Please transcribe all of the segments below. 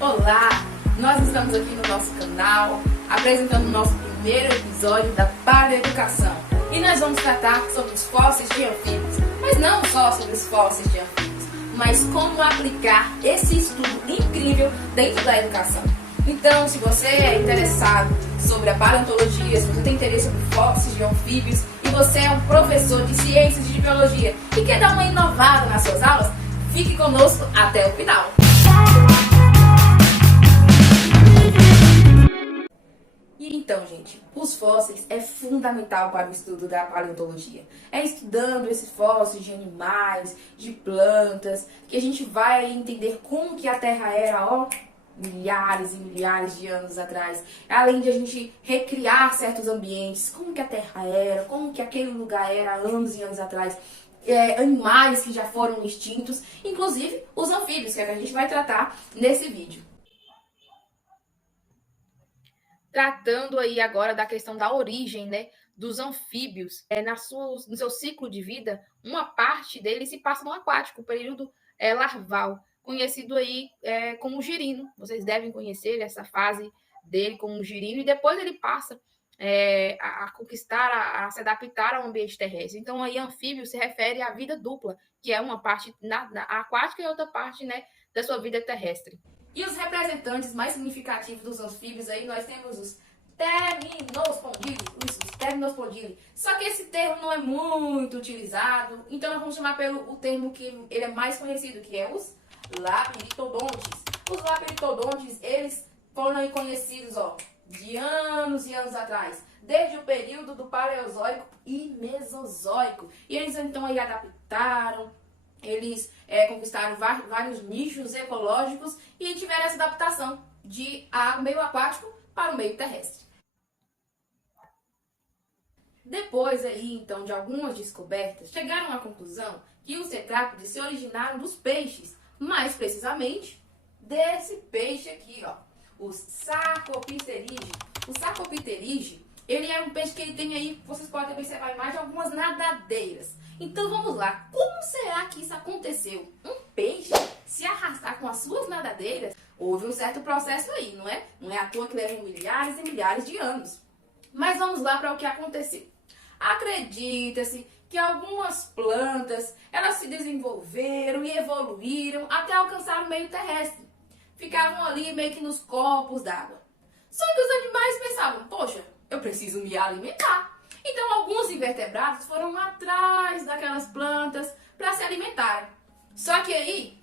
Olá, nós estamos aqui no nosso canal apresentando o nosso primeiro episódio da Paleoeducação e nós vamos tratar sobre os fósseis de anfíbios, mas não só sobre os fósseis de anfíbios, mas como aplicar esse estudo incrível dentro da educação. Então, se você é interessado sobre a paleontologia, se você tem interesse sobre fósseis de anfíbios e você é um professor de ciências de biologia e quer dar uma inovada nas suas aulas, fique conosco até o final. E então, gente, os fósseis é fundamental para o estudo da paleontologia. É estudando esses fósseis de animais, de plantas, que a gente vai entender como que a Terra era, milhares e milhares de anos atrás. Além de a gente recriar certos ambientes, como que a Terra era, como que aquele lugar era anos e anos atrás. Animais que já foram extintos, inclusive os anfíbios, que é que a gente vai tratar nesse vídeo. Tratando aí agora da questão da origem, né, dos anfíbios, no seu ciclo de vida, uma parte deles se passa no aquático, o período larval, conhecido aí como girino. Vocês devem conhecer essa fase dele como girino, e depois ele passa a conquistar, a se adaptar ao ambiente terrestre. Então, aí, anfíbio se refere à vida dupla, que é uma parte na aquática e outra parte, né, da sua vida terrestre. E os representantes mais significativos dos anfíbios aí, nós temos os Temnospondyli. Só que esse termo não é muito utilizado, então nós vamos chamar pelo o termo que ele é mais conhecido, que é os Laperitodontes. Os Laperitodontes, eles foram aí conhecidos, de anos e anos atrás, desde o período do Paleozoico e Mesozoico. E eles então aí adaptaram, eles conquistaram vários nichos ecológicos e tiveram essa adaptação de meio aquático para o meio terrestre. Depois aí, então, de algumas descobertas, chegaram à conclusão que os tetrápodes se originaram dos peixes, mais precisamente desse peixe aqui, os Sarcopterygii. O Sarcopterygii, ele é um peixe que ele tem aí, vocês podem observar a imagem, algumas nadadeiras. Então vamos lá, como será que isso aconteceu? Um peixe se arrastar com as suas nadadeiras? Houve um certo processo aí, não é? Não é à toa que levam milhares e milhares de anos. Mas vamos lá para o que aconteceu. Acredita-se que algumas plantas, elas se desenvolveram e evoluíram até alcançar o meio terrestre. Ficavam ali meio que nos corpos d'água. Só que os animais pensavam, poxa, eu preciso me alimentar. Então, alguns invertebrados foram atrás daquelas plantas para se alimentarem. Só que aí,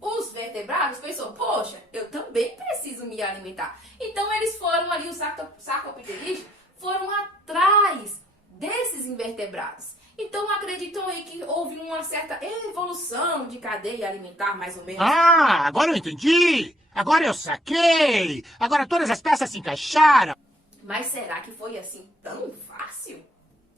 os vertebrados pensaram, poxa, eu também preciso me alimentar. Então, eles foram ali, os Sarcopterygii, foram atrás desses invertebrados. Então, acreditam aí que houve uma certa evolução de cadeia alimentar, mais ou menos. Ah, agora eu entendi! Agora eu saquei! Agora todas as peças se encaixaram! Mas será que foi assim tão fácil?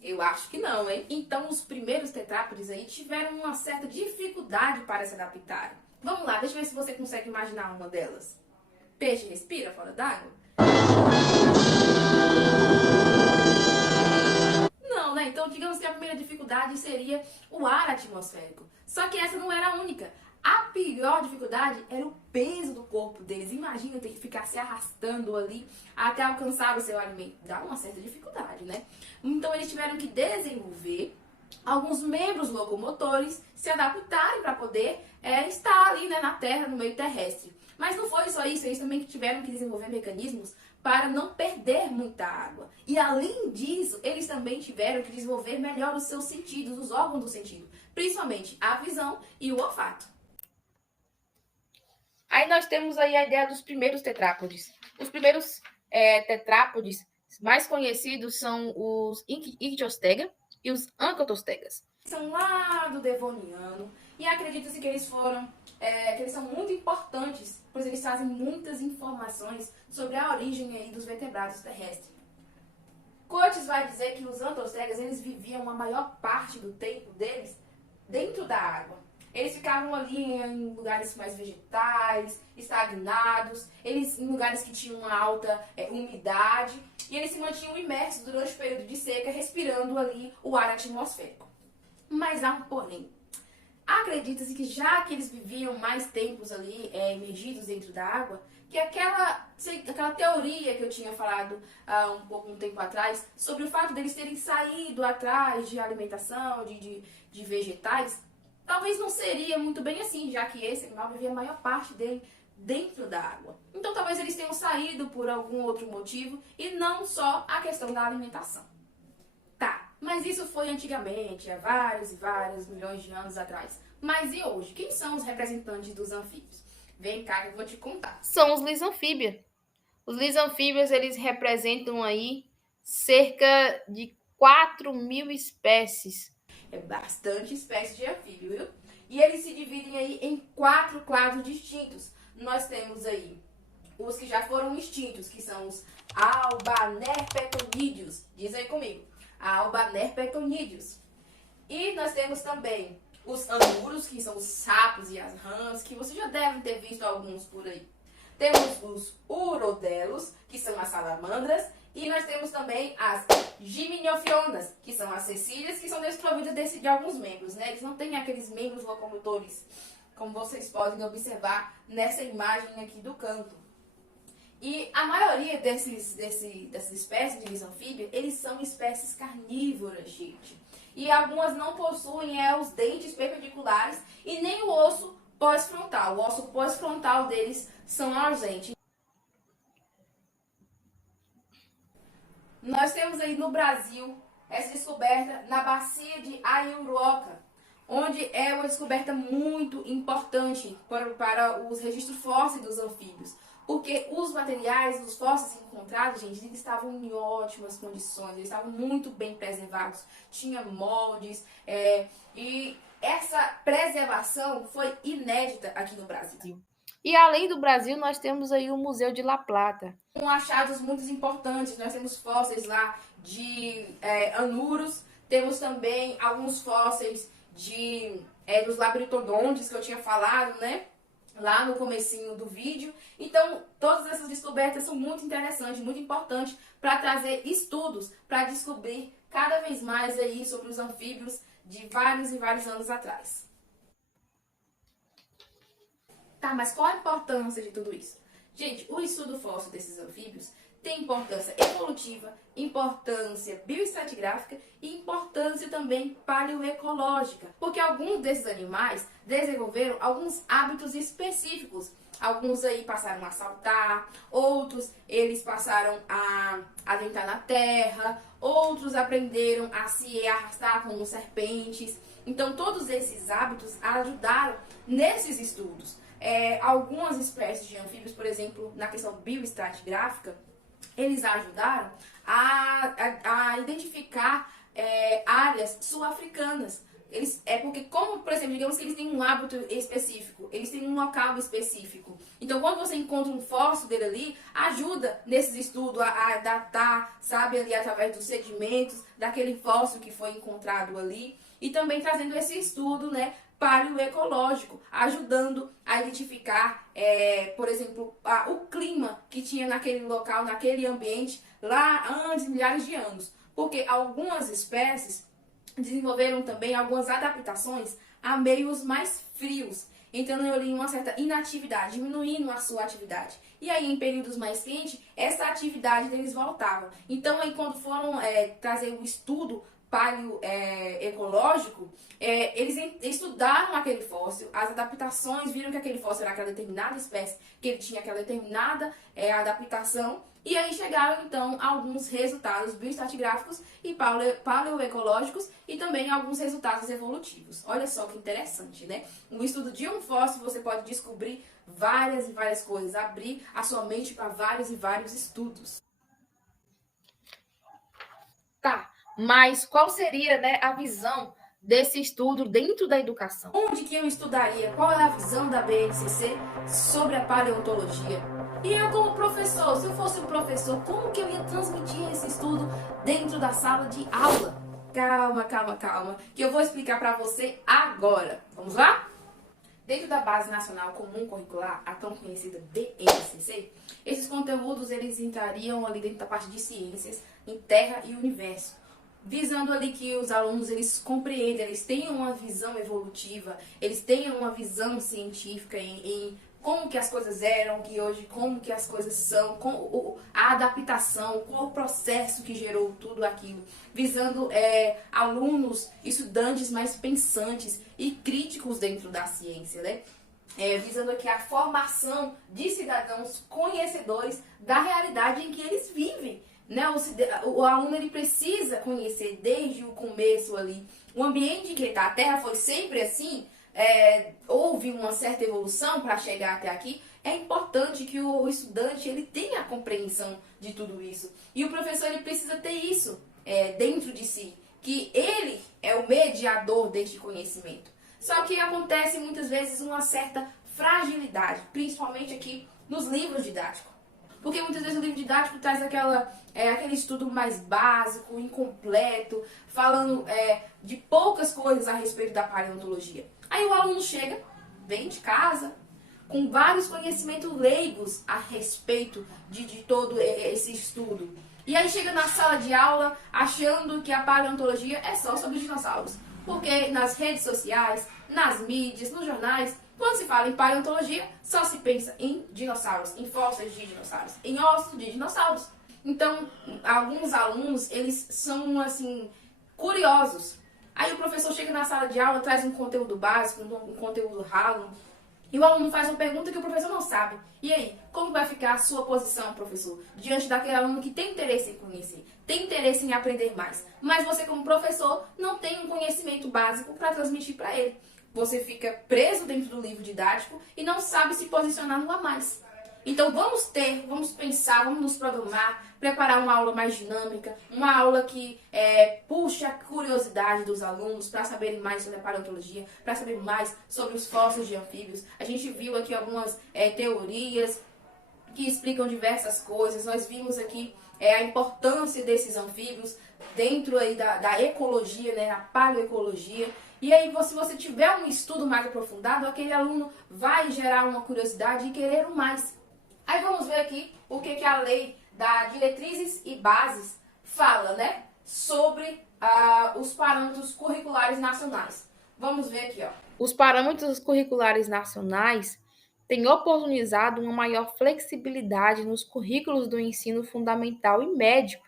Eu acho que não, hein? Então os primeiros tetrápodes aí tiveram uma certa dificuldade para se adaptarem. Vamos lá, deixa eu ver se você consegue imaginar uma delas. Peixe respira fora d'água? Não, né? Então digamos que a primeira dificuldade seria o ar atmosférico. Só que essa não era a única. A pior dificuldade era o peso do corpo deles. Imagina ter que ficar se arrastando ali até alcançar o seu alimento. Dá uma certa dificuldade, né? Então eles tiveram que desenvolver alguns membros locomotores, se adaptarem para poder estar ali, né, na Terra, no meio terrestre. Mas não foi só isso, eles também tiveram que desenvolver mecanismos para não perder muita água. E além disso, eles também tiveram que desenvolver melhor os seus sentidos, os órgãos do sentido, principalmente a visão e o olfato. Aí nós temos aí a ideia dos primeiros tetrápodes. Os primeiros tetrápodes mais conhecidos são os Ichthyostega e os Ankylostegas. São lá do Devoniano e acredita-se que eles foram, que eles são muito importantes, pois eles trazem muitas informações sobre a origem aí dos vertebrados terrestres. Coates vai dizer que os Ankylostegas, eles viviam a maior parte do tempo deles dentro da água. Eles ficavam ali em lugares mais vegetais, estagnados, em lugares que tinham uma alta umidade, e eles se mantinham imersos durante o período de seca, respirando ali o ar atmosférico. Mas há um porém. acredita-se que já que eles viviam mais tempos ali emergidos dentro da água, que aquela teoria que eu tinha falado um tempo atrás, sobre o fato deles terem saído atrás de alimentação, de vegetais, talvez não seria muito bem assim, já que esse animal vivia a maior parte dele dentro da água. Então talvez eles tenham saído por algum outro motivo e não só a questão da alimentação. Tá, mas isso foi antigamente, há vários e vários milhões de anos atrás. Mas e hoje? Quem são os representantes dos anfíbios? Vem cá que eu vou te contar. São os lisanfíbios. Os lisanfíbios, eles representam aí cerca de 4.000 espécies. É bastante espécie de anfíbio, viu? E eles se dividem aí em 4 quadros distintos. Nós temos aí os que já foram extintos, que são os albanerpetonídeos. Diz aí comigo. Albanerpetonídeos. E nós temos também os anuros, que são os sapos e as rãs, que você já deve ter visto alguns por aí. Temos os urodelos, que são as salamandras. E nós temos também as gimnofionas, que são as cecílias, que são desprovidas de alguns membros, né? Eles não têm aqueles membros locomotores, como vocês podem observar nessa imagem aqui do canto. E a maioria dessas espécies de lisanfíbio, eles são espécies carnívoras, gente. E algumas não possuem os dentes perpendiculares e nem o osso pós-frontal. O osso pós-frontal deles são ausentes. Nós temos aí no Brasil essa descoberta na bacia de Ayuruoca, onde é uma descoberta muito importante para os registros fósseis dos anfíbios. Porque os materiais, os fósseis encontrados, gente, eles estavam em ótimas condições, eles estavam muito bem preservados, tinha moldes, e essa preservação foi inédita aqui no Brasil. E além do Brasil, nós temos aí o Museu de La Plata. Com achados muito importantes, nós temos fósseis lá de anuros, temos também alguns fósseis dos labirintodontes que eu tinha falado, né? Lá no comecinho do vídeo. Então, todas essas descobertas são muito interessantes, muito importantes para trazer estudos, para descobrir cada vez mais aí sobre os anfíbios de vários e vários anos atrás. Tá, mas qual a importância de tudo isso? Gente, o estudo fóssil desses anfíbios tem importância evolutiva, importância bioestratigráfica e importância também paleoecológica, porque alguns desses animais desenvolveram alguns hábitos específicos. Alguns aí passaram a saltar, outros eles passaram a deitar na terra, outros aprenderam a se arrastar como serpentes. Então todos esses hábitos ajudaram nesses estudos. Algumas espécies de anfíbios, por exemplo, na questão bioestratigráfica, eles ajudaram a identificar áreas sul-africanas. Porque, como, por exemplo, digamos que eles têm um hábito específico, eles têm um local específico. Então, quando você encontra um fóssil dele ali, ajuda nesses estudos a datar, sabe, ali através dos sedimentos daquele fóssil que foi encontrado ali. E também trazendo esse estudo, né, paleoecológico, ajudando a identificar, por exemplo, o clima que tinha naquele local, naquele ambiente, lá antes de milhares de anos. Porque algumas espécies desenvolveram também algumas adaptações a meios mais frios, entrando ali em uma certa inatividade, diminuindo a sua atividade. E aí, em períodos mais quentes, essa atividade deles voltava. Então, aí, quando foram trazer o estudo paleoecológico, eles estudaram aquele fóssil, as adaptações, viram que aquele fóssil era aquela determinada espécie, que ele tinha aquela determinada adaptação, e aí chegaram então a alguns resultados bioestratigráficos e paleoecológicos e também alguns resultados evolutivos. Olha só que interessante, né? No estudo de um fóssil você pode descobrir várias e várias coisas, abrir a sua mente para vários e vários estudos. Tá, mas qual seria, né, a visão desse estudo dentro da educação? Onde que eu estudaria? Qual é a visão da BNCC sobre a paleontologia? E eu como professor, se eu fosse um professor, como que eu ia transmitir esse estudo dentro da sala de aula? Calma, calma, calma, que eu vou explicar para você agora. Vamos lá? Dentro da Base Nacional Comum Curricular, a tão conhecida BNCC, esses conteúdos eles entrariam ali dentro da parte de ciências, em Terra e Universo. visando ali que os alunos eles compreendam, eles tenham uma visão evolutiva, eles tenham uma visão científica em como que as coisas eram, que hoje como que as coisas são, a adaptação, qual o processo que gerou tudo aquilo, visando alunos, estudantes mais pensantes e críticos dentro da ciência, né? Visando aqui a formação de cidadãos conhecedores da realidade em que eles vivem. Né? O aluno ele precisa conhecer desde o começo ali o ambiente em que ele está. A Terra foi sempre assim, houve uma certa evolução para chegar até aqui. É importante que o estudante ele tenha a compreensão de tudo isso. E o professor ele precisa ter isso dentro de si, que ele é o mediador deste conhecimento. Só que acontece muitas vezes uma certa fragilidade, principalmente aqui nos livros didáticos. Porque muitas vezes o livro didático traz aquele estudo mais básico, incompleto, falando de poucas coisas a respeito da paleontologia. Aí o aluno chega, vem de casa, com vários conhecimentos leigos a respeito de todo esse estudo. E aí chega na sala de aula achando que a paleontologia é só sobre dinossauros. Porque nas redes sociais, nas mídias, nos jornais, quando se fala em paleontologia, só se pensa em dinossauros, em fósseis de dinossauros, em ossos de dinossauros. Então, alguns alunos, eles são, assim, curiosos. Aí o professor chega na sala de aula, traz um conteúdo básico, um conteúdo ralo, e o aluno faz uma pergunta que o professor não sabe. E aí, como vai ficar a sua posição, professor, diante daquele aluno que tem interesse em conhecer, tem interesse em aprender mais, mas você, como professor, não tem um conhecimento básico para transmitir para ele? Você fica preso dentro do livro didático e não sabe se posicionar no a mais. Então vamos pensar, vamos nos programar, preparar uma aula mais dinâmica, uma aula que puxe a curiosidade dos alunos para saberem mais sobre a paleontologia, para saber mais sobre os fósseis de anfíbios. A gente viu aqui algumas teorias que explicam diversas coisas. Nós vimos aqui a importância desses anfíbios dentro aí da ecologia, né, a paleoecologia. E aí, se você tiver um estudo mais aprofundado, aquele aluno vai gerar uma curiosidade e querer mais. Aí vamos ver aqui o que a lei da diretrizes e bases fala, né, sobre os parâmetros curriculares nacionais. Vamos ver aqui, ó. Os parâmetros curriculares nacionais têm oportunizado uma maior flexibilidade nos currículos do ensino fundamental e médio,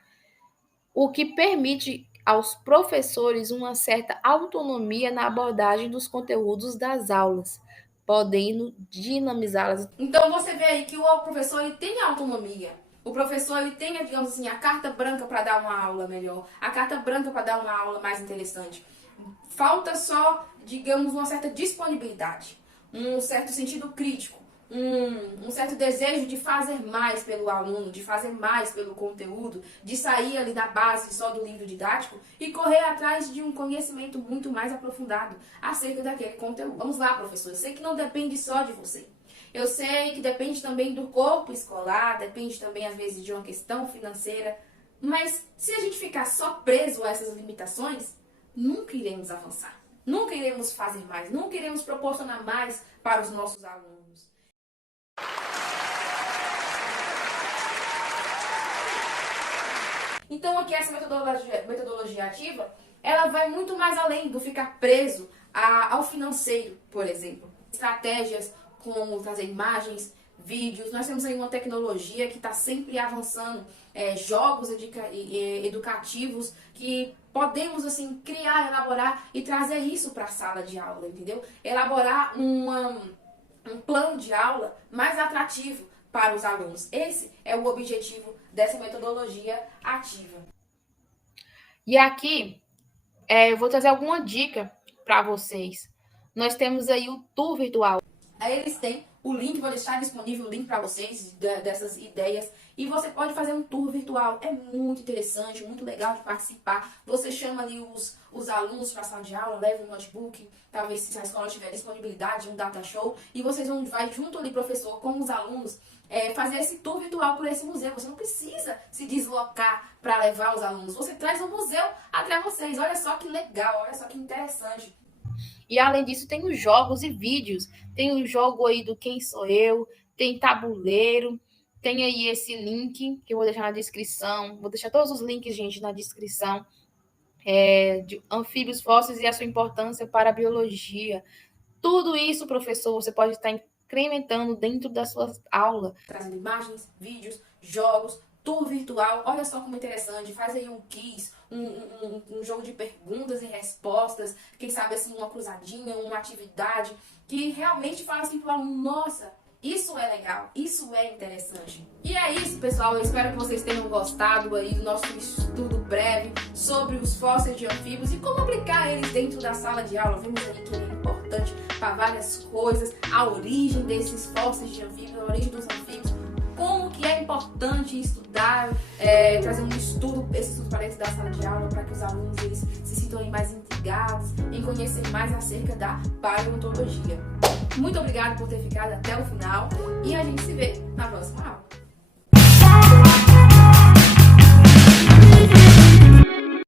o que permite aos professores uma certa autonomia na abordagem dos conteúdos das aulas, podendo dinamizá-las. Então você vê aí que o professor ele tem autonomia. O professor ele tem, digamos assim, a carta branca para dar uma aula melhor, a carta branca para dar uma aula mais interessante. Falta só, digamos, uma certa disponibilidade, um certo sentido crítico, um certo desejo de fazer mais pelo aluno, de fazer mais pelo conteúdo, de sair ali da base só do livro didático e correr atrás de um conhecimento muito mais aprofundado acerca daquele conteúdo. Vamos lá, professor, eu sei que não depende só de você. Eu sei que depende também do corpo escolar, depende também, às vezes, de uma questão financeira, mas se a gente ficar só preso a essas limitações, nunca iremos avançar, nunca iremos fazer mais, nunca iremos proporcionar mais para os nossos alunos. Então aqui essa metodologia ativa, ela vai muito mais além do ficar preso ao financeiro, por exemplo. Estratégias como trazer imagens, vídeos, nós temos aí uma tecnologia que está sempre avançando, jogos educativos que podemos assim criar, elaborar e trazer isso para a sala de aula, entendeu? Elaborar um plano de aula mais atrativo para os alunos. Esse é o objetivo dessa metodologia ativa. E aqui, eu vou trazer alguma dica para vocês. Nós temos aí o tour virtual. Aí eles têm o link, vou deixar disponível o link para vocês dessas ideias. E você pode fazer um tour virtual. É muito interessante, muito legal de participar. Você chama ali os alunos para a sala de aula, leva um notebook, talvez se a escola tiver disponibilidade, um data show. E vocês vai junto ali, professor, com os alunos, fazer esse tour virtual por esse museu. Você não precisa se deslocar para levar os alunos. Você traz o museu até vocês. Olha só que legal, olha só que interessante. E além disso, tem os jogos e vídeos. Tem o jogo aí do Quem Sou Eu, tem tabuleiro, tem aí esse link que eu vou deixar na descrição. Vou deixar todos os links, gente, na descrição. de anfíbios fósseis e a sua importância para a biologia. Tudo isso, professor, você pode estar incrementando dentro da sua aula. Trazendo imagens, vídeos, jogos, tour virtual. Olha só como interessante. Faz aí um quiz, um jogo de perguntas e respostas. Quem sabe assim, uma cruzadinha, uma atividade que realmente fala assim para o aluno, nossa, isso é legal, isso é interessante. E é isso, pessoal. Eu espero que vocês tenham gostado aí do nosso estudo breve sobre os fósseis de anfíbios e como aplicar eles dentro da sala de aula. Vimos aí que ele é importante para várias coisas, a origem desses fósseis de anfíbios, a origem dos anfíbios, como que é importante estudar, trazer um estudo, esse estudo para dentro da sala de aula, para que os alunos eles se sintam aí mais intrigados em conhecer mais acerca da paleontologia. Muito obrigada por ter ficado até o final e a gente se vê na próxima aula.